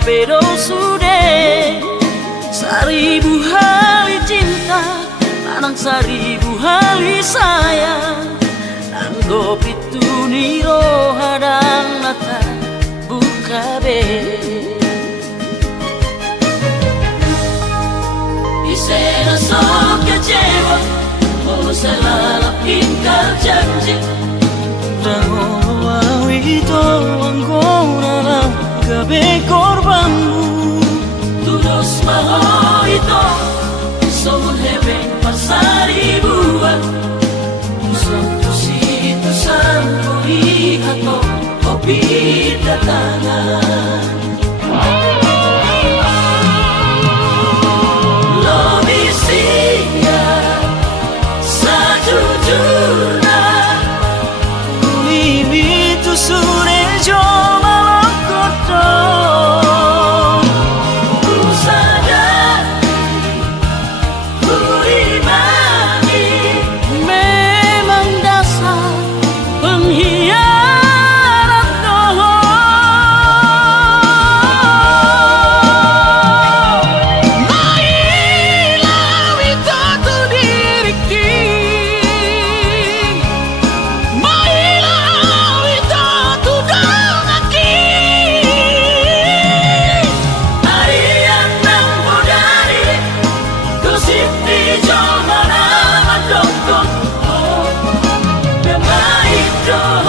Pero sudah seribu hari cinta, lanang seribu hari sayang. Anggo pitu niro hadang nata buka be. Isena sok kecewa, mau selalu ingkar janji. Rangono itu anggona gabe korbanmu. Terus mau itu somun hebeng pasari buat. Suatu situ sampai atau kopi datangan. Lebih siap sejujurnya ini tu sore joma lokotong. Ku sadar burimani memang dasar pengkhianat doh. Mailah itu tu diriki, mailah itu tu dongaki. Arian nang bodari gosip di joma nama dongkong. Bermain doh.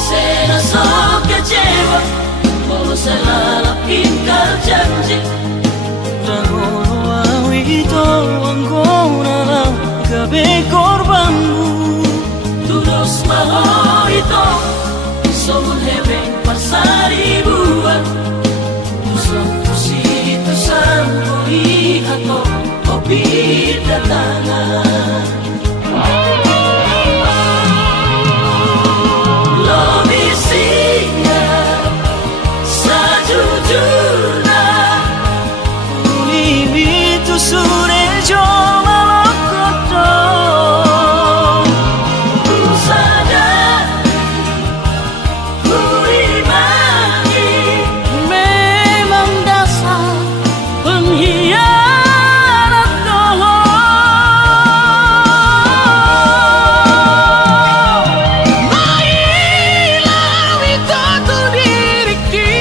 Isena sok kecewa, mau selalu ingkar janji. Rangono itu anggona gabe korbanmu. Terus mau itu somun hebeng pasari buat. Suatu situ sampai atau kopi datangan. Lebih siap sejujurnya ini tu sore joma lokotong. Ku sadar burimani memang dasar pengkhianat doh. Mailah itu tu diriki,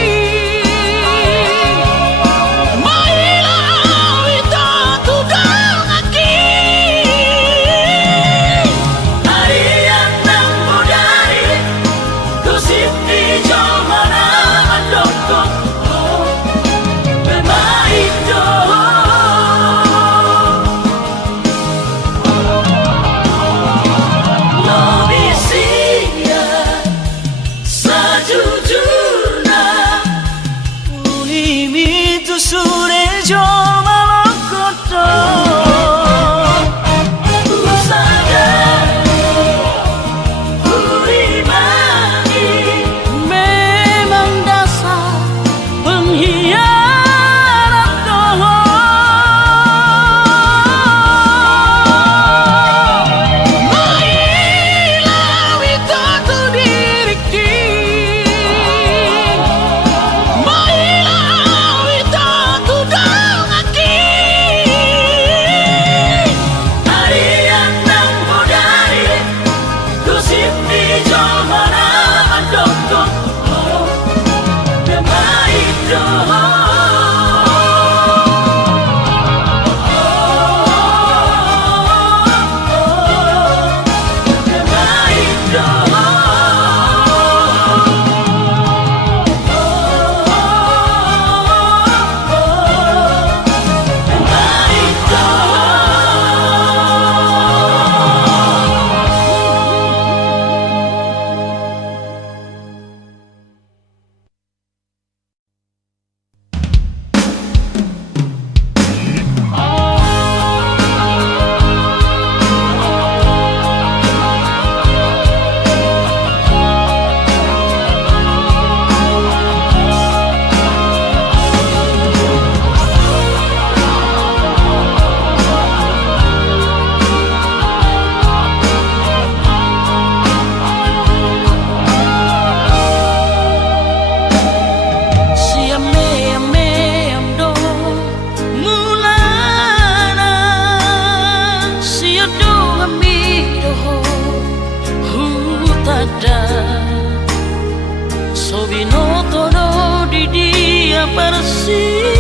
persilapna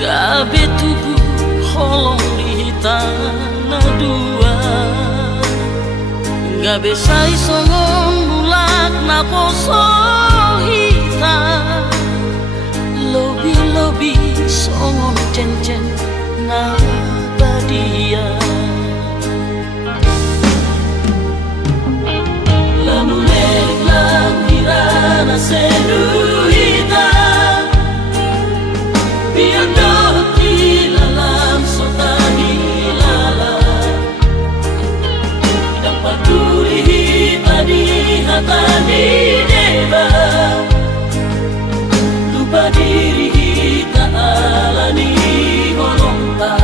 gabe tubuh holong di tanah dua gabe sai songon mulak na poso hita lobi songon cen na badia lamunek lamhirana seduhita biando di lalam sotani lala dapat duri hita di hatani deba lupa diri hita alani holongta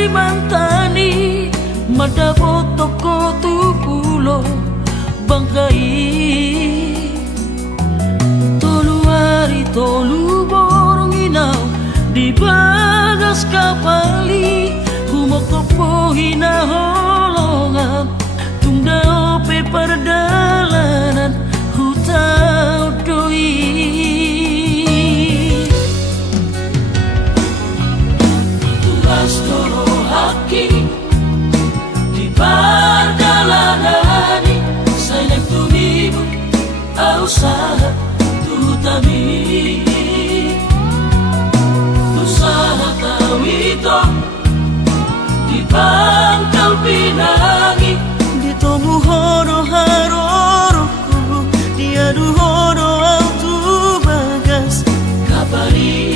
Kalimantani madabo toko tupulo bangkai tolu hari tolu borong inau di bagas kapali haki di perjalanani sayang tumimu au sahat tutami usaha tawito di Pangkal Pinang di tomu hono haroroku dia du hono autu bagas kabari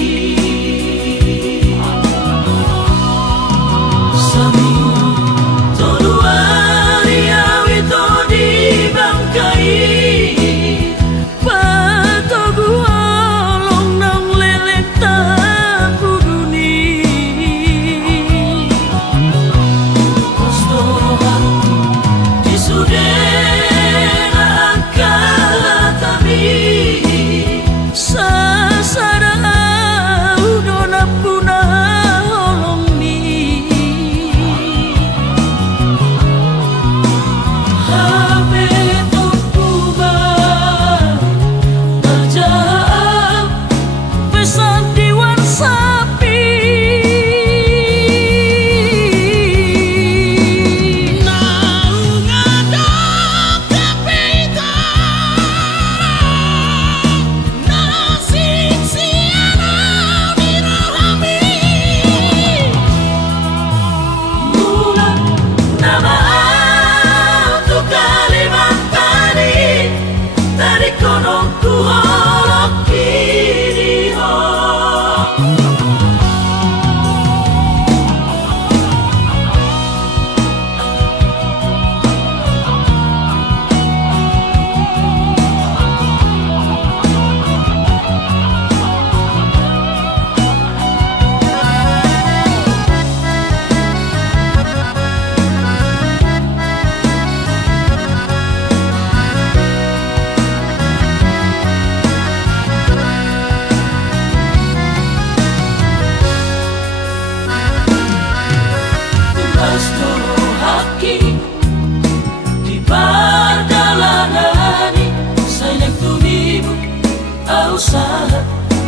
usaha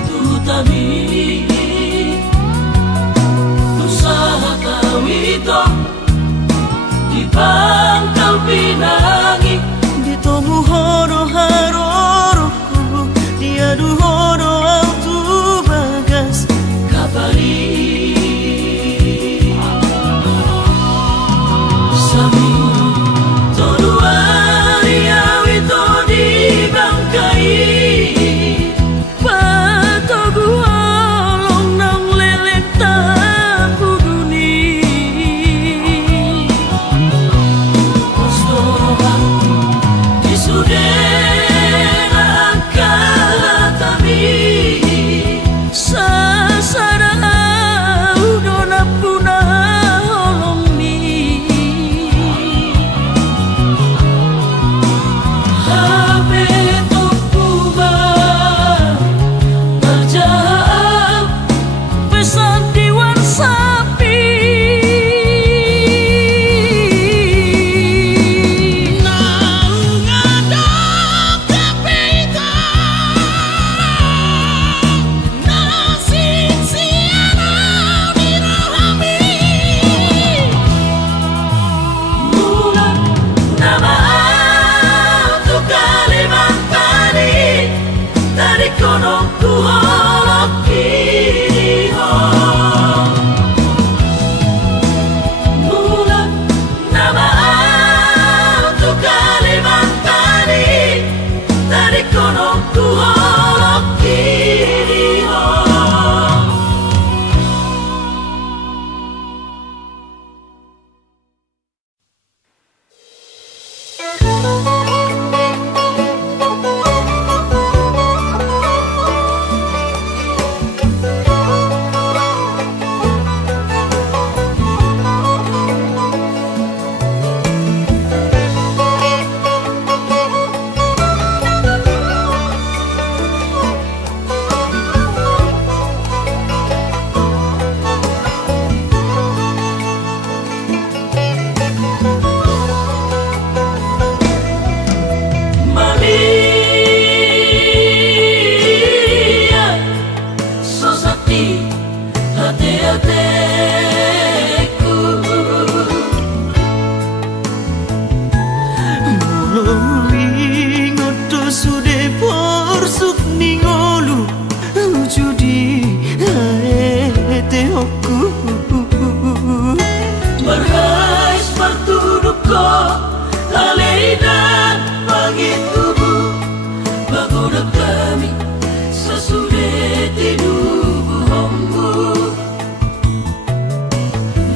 tutami usaha tawito di Pangkal Pinang di tomu hono haroroku dia du hono autu bagas kabari sami toduari awito di bangkai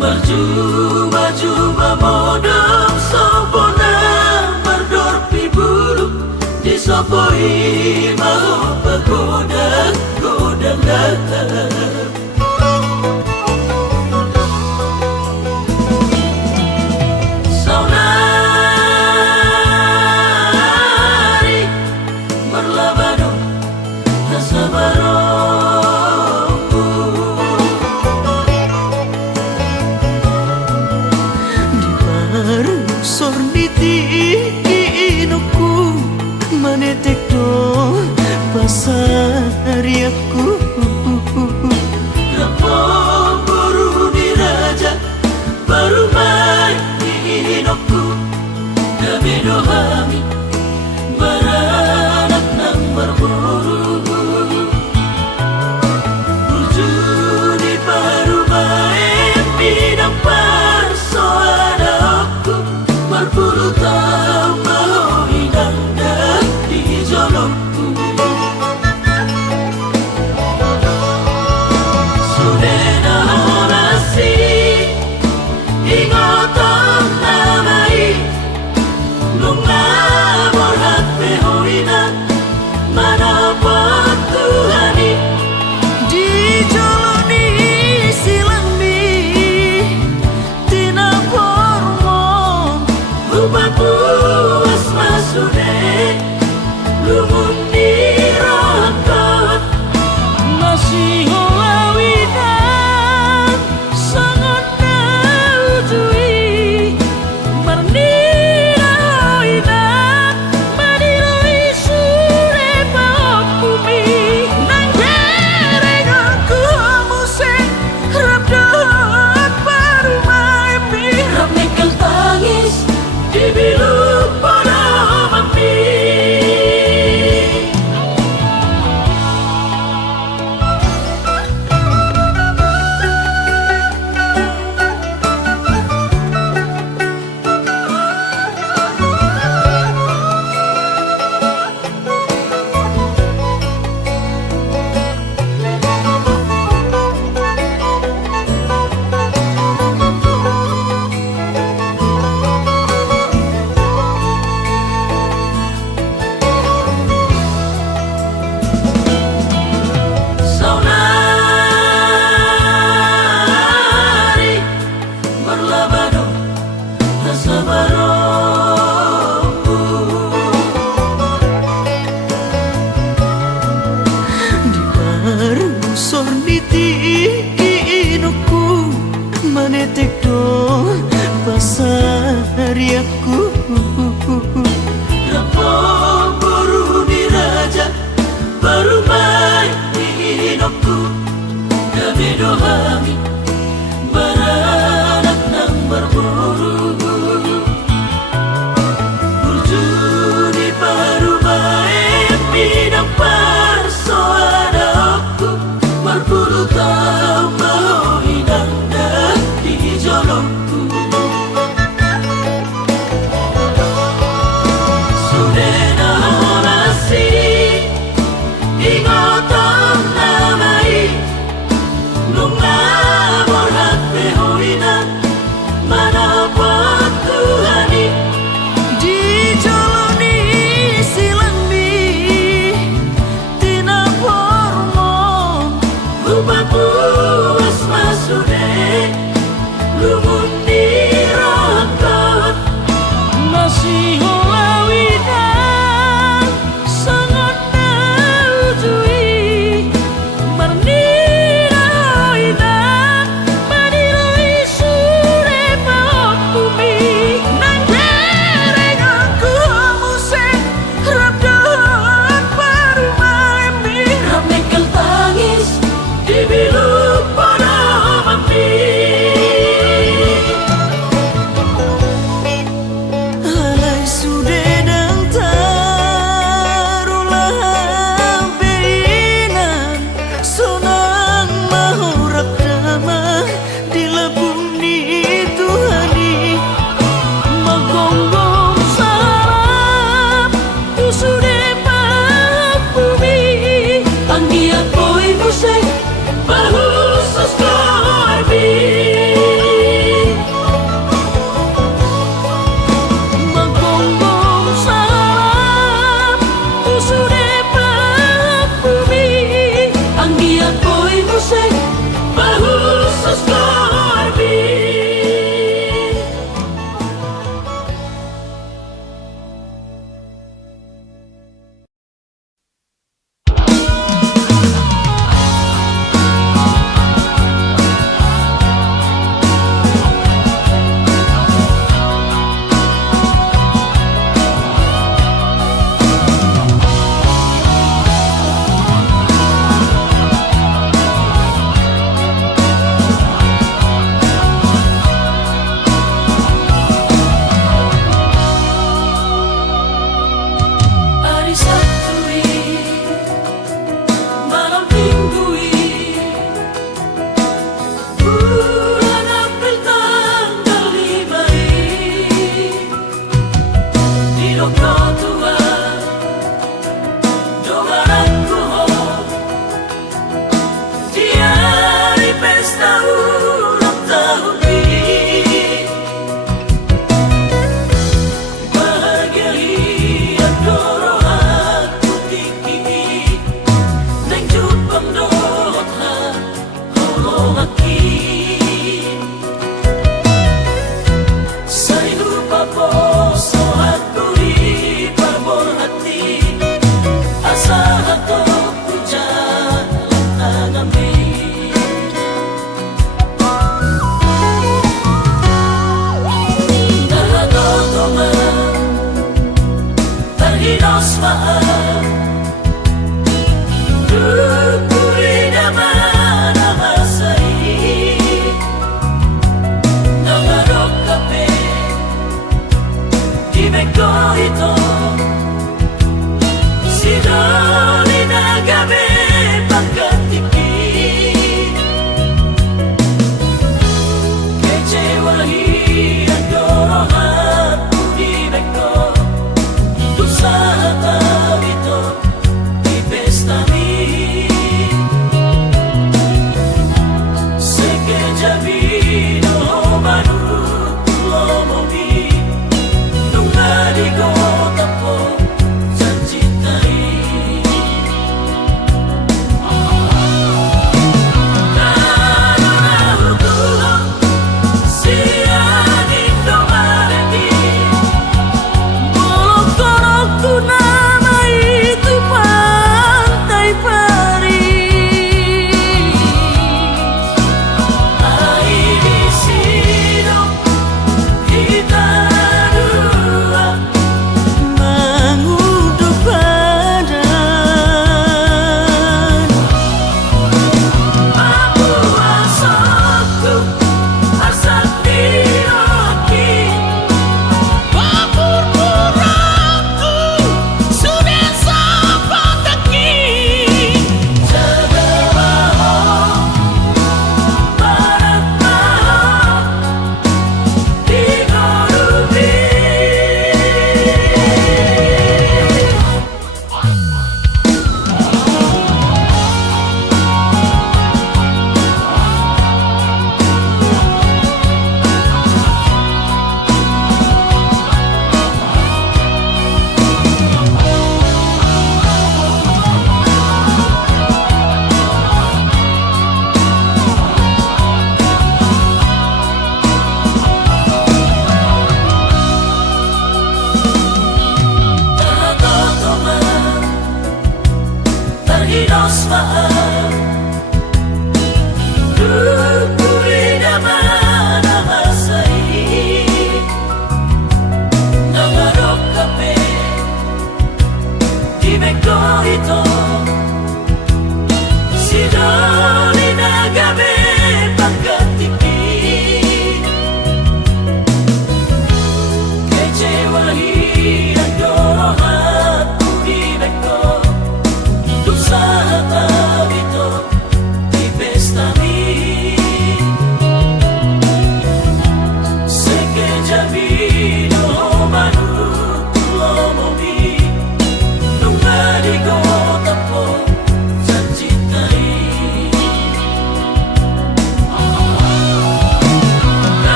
Berjumpa-jumpa modom sopona berdorpi bulu disopoi mau pegoda-godang datang. Saunari berlabado nasabarongku di barusor ditikinuku manetek do pasariaku Lampong buru diraja baru main di hidupku dami dohami beranak nang berburu Burjuni baru main bidang persoalan aku berpuluh tahun mau hidang dah di jolokku Sudena horasi ingoton namai lunga borhat pehoina mana Tuhani di joloni silangmi tina pormon rumah puas masude lumun dirokot masih holawinan sangat naujui marnina hoinan madiroi sure paopumi nang berengaku musik rabdot parumai pi Ramikal tangis di bilu pada mami Saunari berlabado nasabarongku di barusor ditikinuku manetek do pasariaku Lampong buru diraja baru main di hidupku dami dohami beranak nang berburu Burjuni baru main bidang persoalan aku berpuluh tahun mau hidang dah di jolokku Sudena horasi ingoton namai lunga borhat pehoina mana Tuhani di joloni silangmi tina pormon rumah puas masude lumun di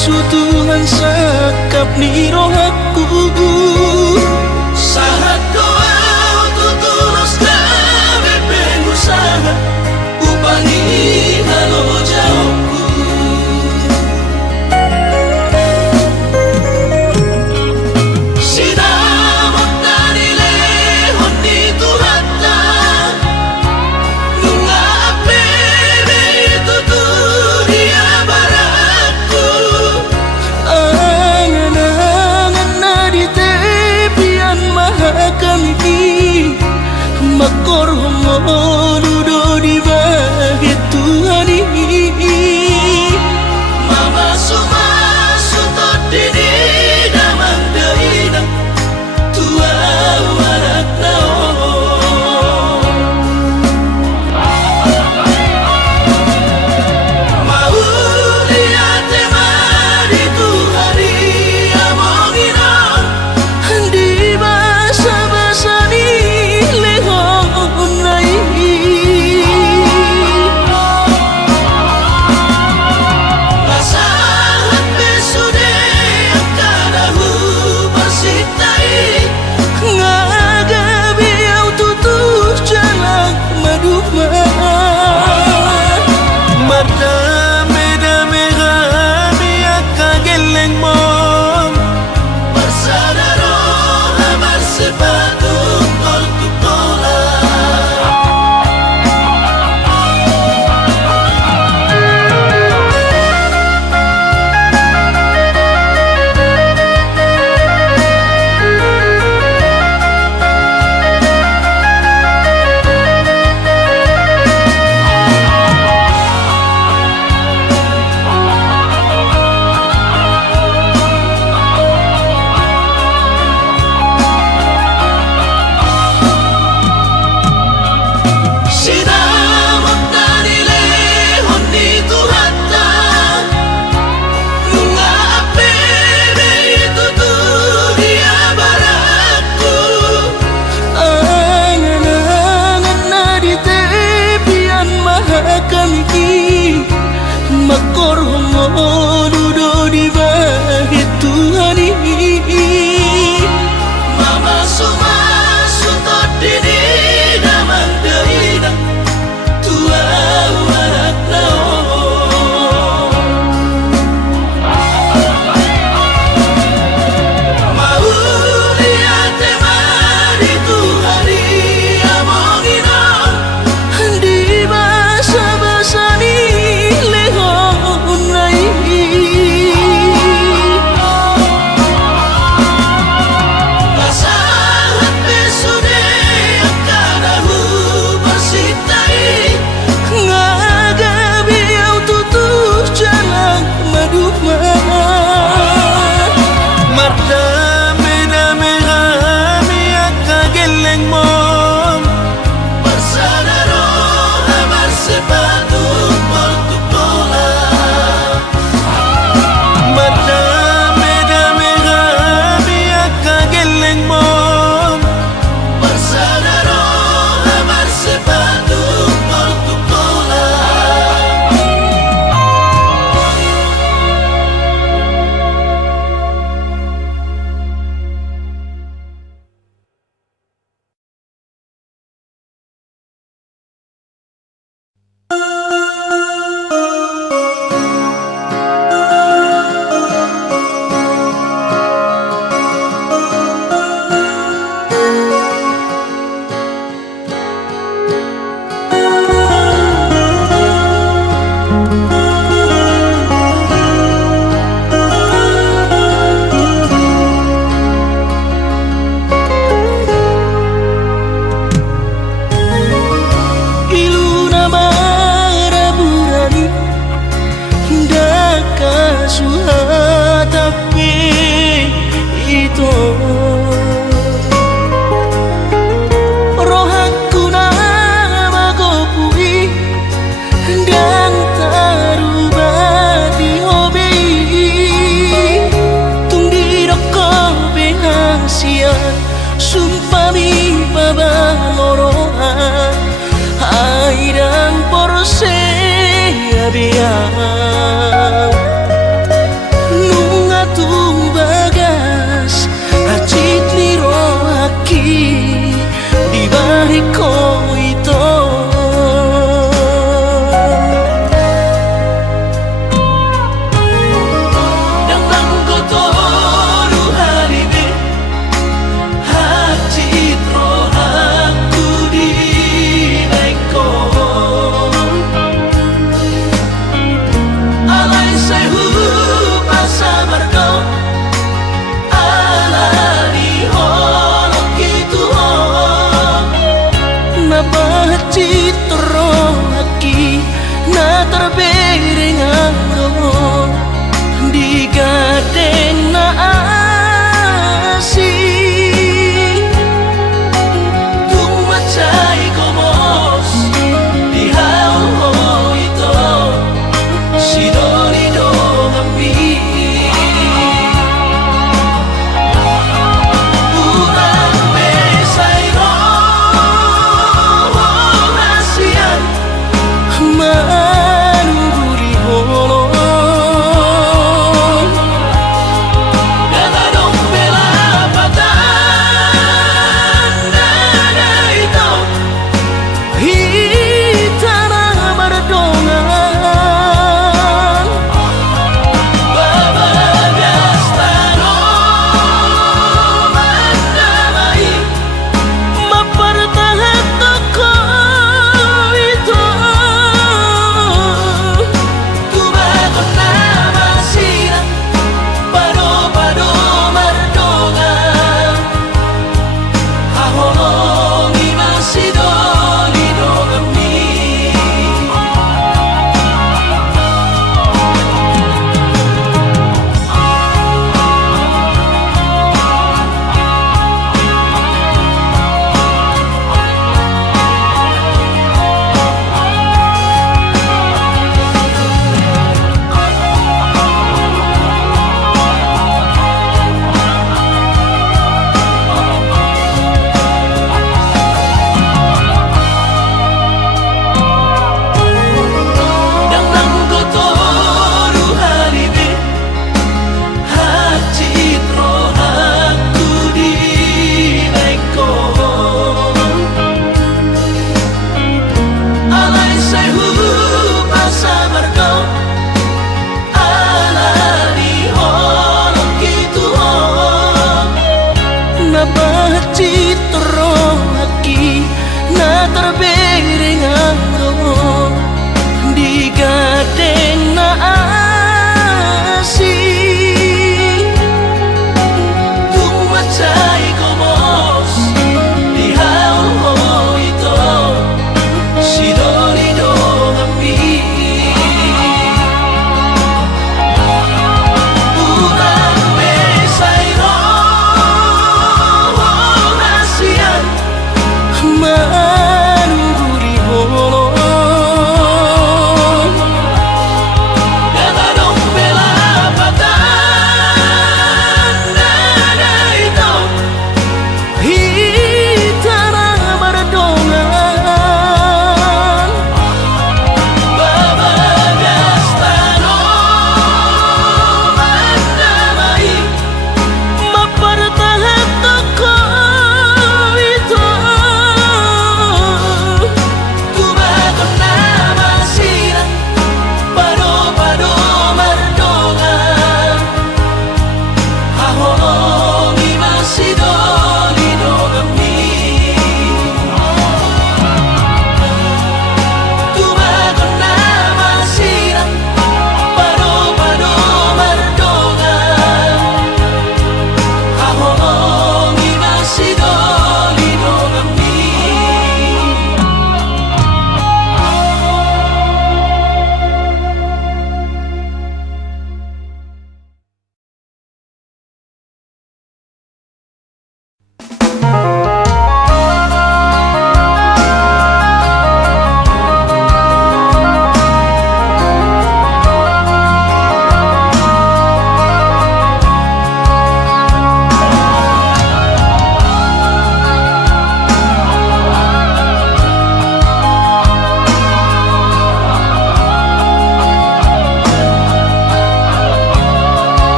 su Tuhan sakap ni roh aku. Sahat doa tutulus kami pengusaha upangi halo jauhku. Sinamot na nilehon ni Tuhata nunga apebe tuturia barakku. Angan-angan na di tepian mahakami makor homodudo di bahit Tuhan ini. Mama sumasutod dini damang dahinang tua warak naon. Mauli ate mari Tuhari among inang Di basa-basa ni lehon na Masahat besude ang kanahu bersitai. ngagabi au tutup jalan maduma madame-dame kami akageleng mon Bersadaro habar sepatu tol tutola. Sinamot na nilehon ni Tuhata nunga apebe tuturia barakku. Angan-angan na di tepian mahakami makor homodudo di bahit Tuhan ini. Mama sumasutod dini damang dahinang tua warak naon. Mauli ate mari Tuhari among inang Di basa-basa ni lehon na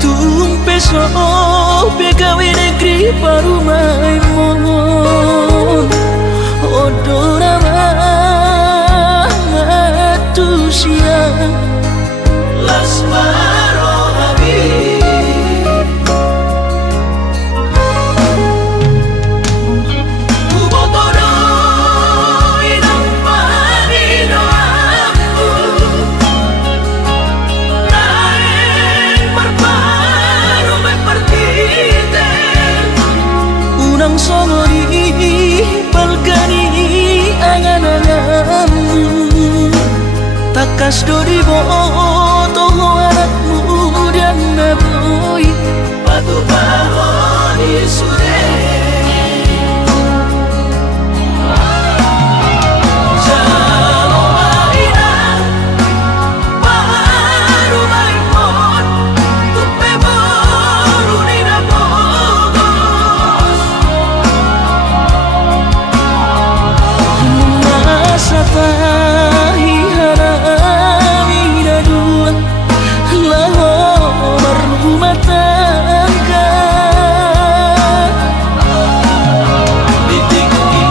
Tumpeso pegawai negeri Parumai mohon odora matusia Lasmaro Habib Kubotoro inang panino aku Naeng berparu mepertite Unang songori balgani angan-anganmu Takas dori boto anakmu dan naboy Batu bahoni sude Jalo mainan Baru main mon Tupe baru nina bogos Masa tahi harami dua Lahomar rumah tangga Ditinggi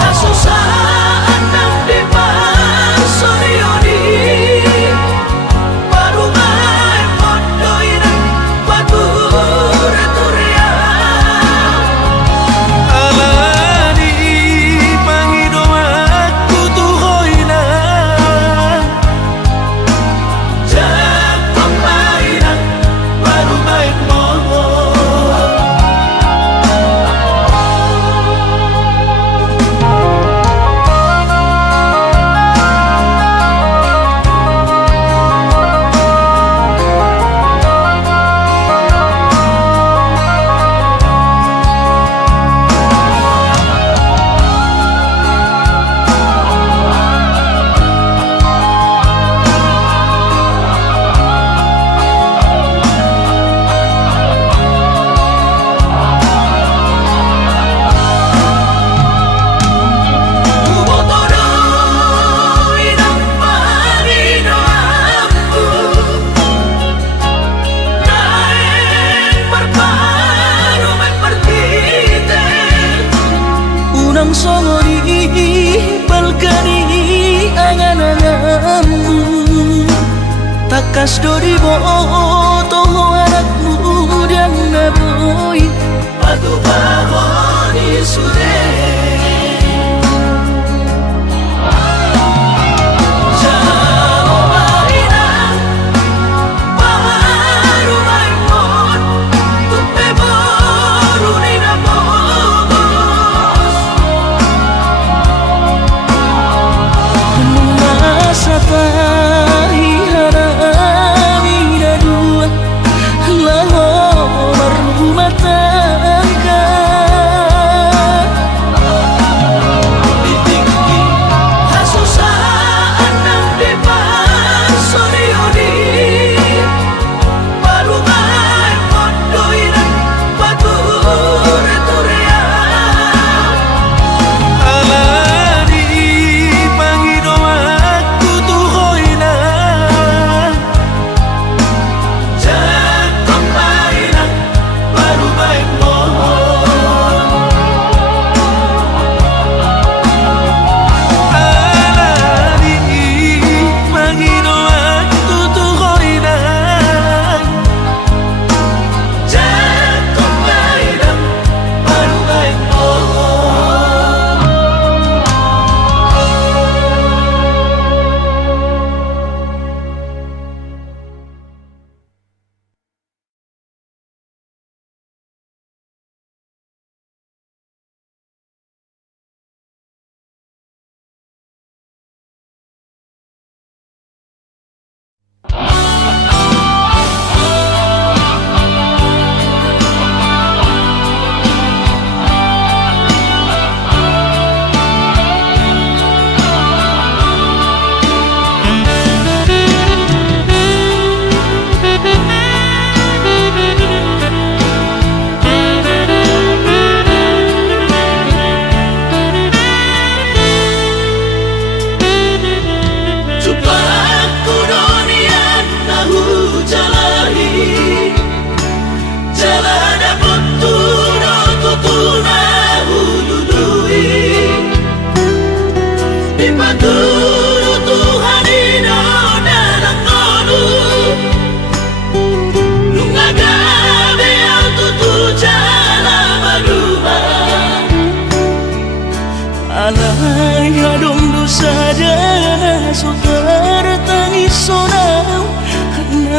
hasusaan nang di parsorioni Baru main mondoi nang batu returia Alani pangido aku tuhoina Jam pemainan baru main mohon Kubotoro inang panino aku Naeng berparu mepertite Unang songori balgani angan-anganmu Takas dori boto anakmu dan naboy Batu bahoni sude Jalo mainan Baru main mon Tupe baru nina bogos Masa tahi harami dua Lahomar rumah tangga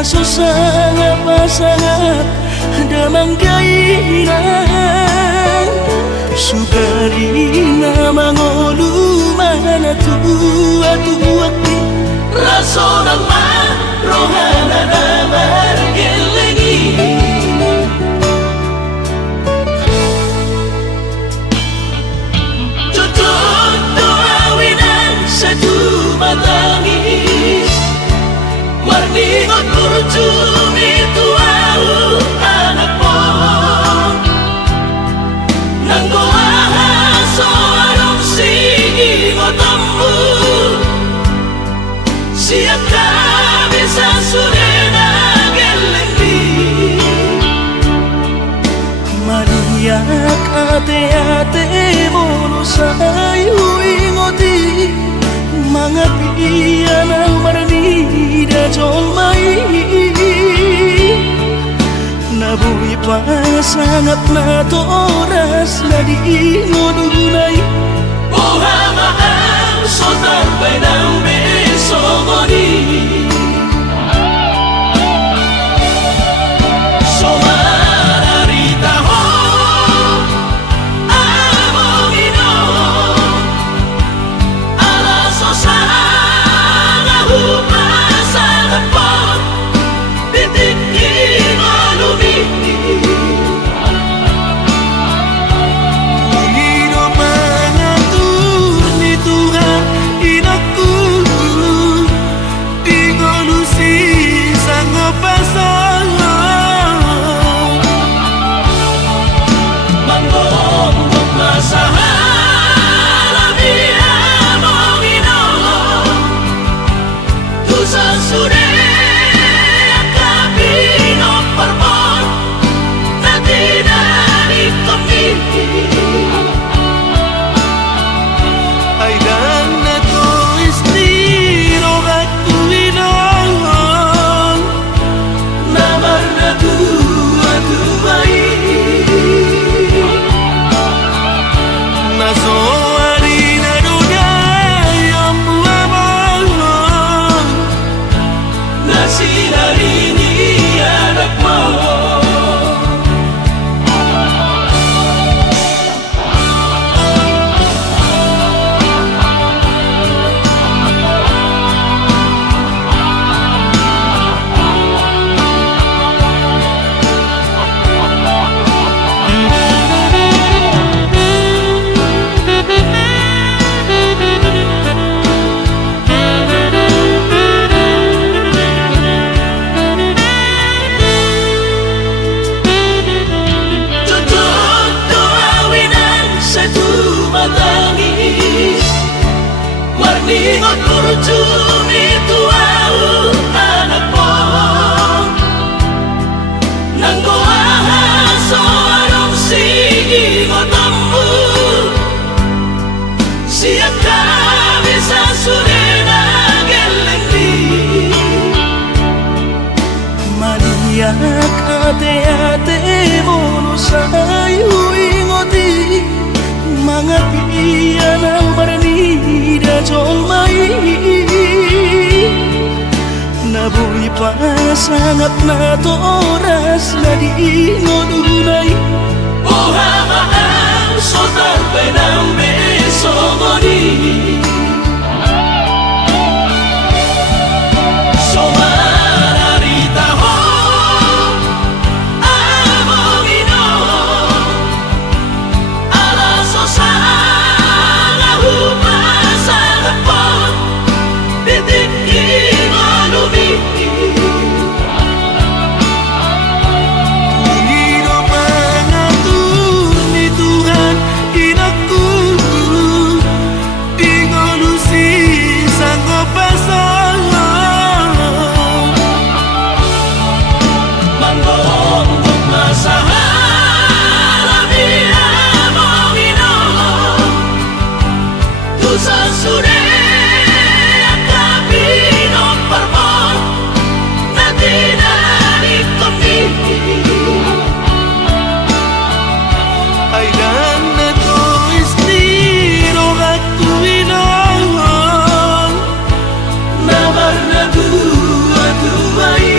susah pasangan damang kainan sugarina mangolu mana tua raso nama rohana damar gelengi Cocok doa winan satu matangis Warni ngokur cumi tuau anak pohon Nanggo ahaso arong sigi ngotambu Siaka bisa surena gelengi Maria ate bono sayu ingoti Mangapian ang marani da jolmai Nabuhi pa sangat na toras na di ngodunay Ohama ang sotar ng beso ngoni Somararita ho among ino Alaso sa ngahupasan po Titikin o lumiti Pangino mangatur ni Tuhan inaku Di ngolusi sanggup pasangan Manggong masalah Labi among ino Tusan sude Akabino parmon Nanti dari komiti Ay dan na to istiro at tuwinangan Namar na tuwa-tuway Nasoari na dunay ang buwabangan Nasinari ni anak mo Cocok doa winan satu matangis Warni ngokur cumi tuau anak pohon Nanggo ahaso arong sigi ngotambu Siaka bisa surena gelengi Maniak ate bono sayu ingoti Mangapian ang marani da jolmai Nabuhi pa sangat na toras na di ngodunay Ohama ang sotar ng beso ngoni Somararita ho among ino Alaso sa ngahupasan po Titikin o lumiti Pangino mangatur ni Tuhan inaku Di ngolusi sanggup pasangan Manggong masalah Labi among ino Tusan sude Akabino parmon Nanti dari komiti Ay dan na to istiro at tuwinangan Namar na tuwa-tuway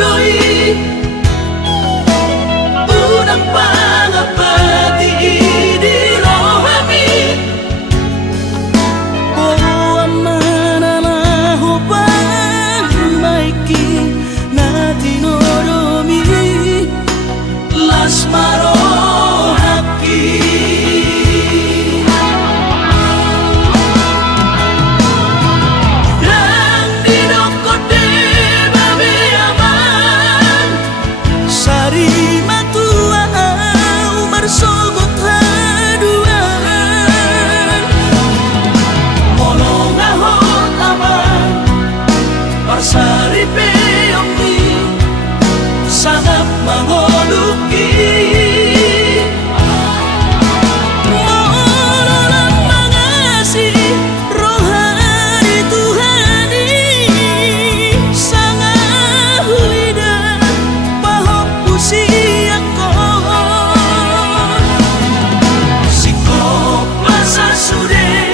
doi unang pangapati di rohami Oh amana na hubang maiki na dinoromi las marohaki dan dinokote babe aman Sari matua umar sogot haduan molong ahot aman parsari peyomi sangat mangoluki Mololang mangasi rohani Tuhani Sangat hulida pahok pusiakon sikop masa sude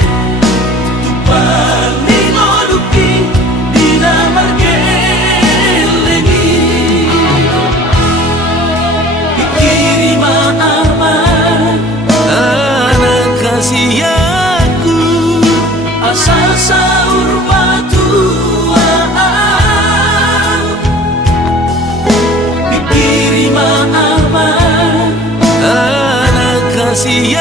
tupan mingoluki dina margelengi pikiri maaman Anak kasih aku asal saur batuaan pikiri maaman Anak kasih